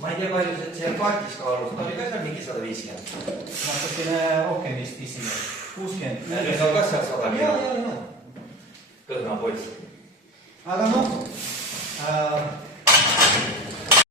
Ma ei tea, palju see kaartis kaalus, ta oli ka seal mingi 150. Natukene rohkem vist isegi. 60. Nüüd on ka seal 100 kilo. Jaa. Kõhna poiss. Aga noh,